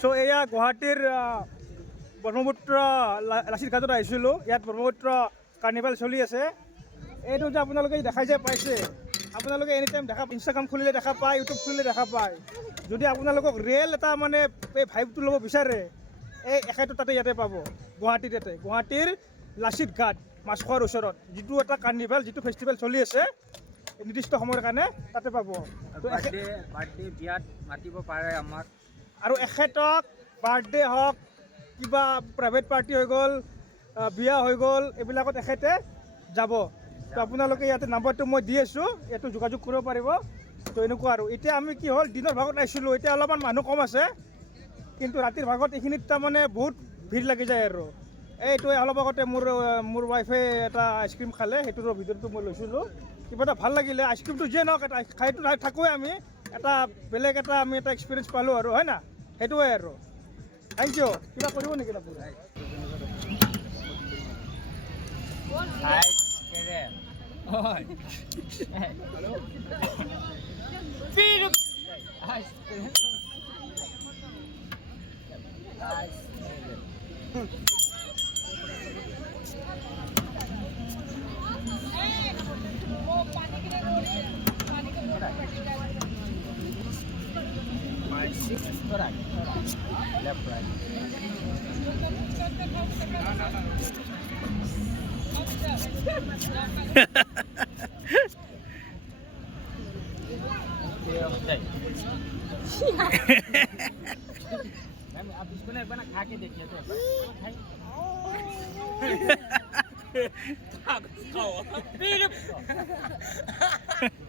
চ' এয়া গুৱাহাটীৰ ব্ৰহ্মপুত্ৰ লাচিত ঘাটত আহিছিলোঁ। ইয়াত ব্ৰহ্মপুত্ৰ কাৰ্নিভেল চলি আছে। এইটো যে আপোনালোকে দেখাই যে পাইছে, আপোনালোকে এনি টাইম দেখা, ইনষ্টাগ্ৰাম খুলিলে দেখা পায়, ইউটিউব খুলিলে দেখা পায়। যদি আপোনালোকক ৰিয়েল এটা মানে এই ভাইবটো ল'ব বিচাৰে, এই একেটো তাতে ইয়াতে পাব, গুৱাহাটীৰ লাচিত ঘাট মাছখোৱাৰ ওচৰত যিটো এটা কাৰ্নিভেল, যিটো ফেষ্টিভেল চলি আছে নিৰ্দিষ্ট সময়ৰ কাৰণে তাতে পাব। বাৰ্থডে বিয়াত মাতিব পাৰে আমাক। আৰু এখেতক বাৰ্থডে হওক, কিবা প্ৰাইভেট পাৰ্টি হৈ গ'ল, বিয়া হৈ গ'ল, এইবিলাকত এখেতে যাব। তো আপোনালোকে ইয়াতে নাম্বাৰটো মই দি আছোঁ, ইয়াতো যোগাযোগ কৰিব পাৰিব। তো এনেকুৱা আৰু এতিয়া আমি কি হ'ল, দিনৰ ভাগত আহিছিলোঁ, এতিয়া অলপমান মানুহ কম আছে, কিন্তু ৰাতিৰ ভাগত এইখিনিত তাৰমানে বহুত ভিৰ লাগি যায় আৰু। এইটো অলপ আগতে মোৰ ৱাইফে এটা আইচক্ৰীম খালে, সেইটোৰ ভিডিঅ'টো মই লৈছিলোঁ। কিবা এটা ভাল লাগিলে, আইচক্ৰীমটো যিয়ে নহওক এটা খাইতো থাকোঁৱে আমি, এটা বেলেগ এটা আমি এটা এক্সপিৰিয়েঞ্চ পালোঁ আৰু, হয় না? সেইটোৱে আৰু। Thank you. কিবা কৰিব নেকি আপুনি? Left, right. मैम आप इसको ना एक बार खा के देखिए तो एक बार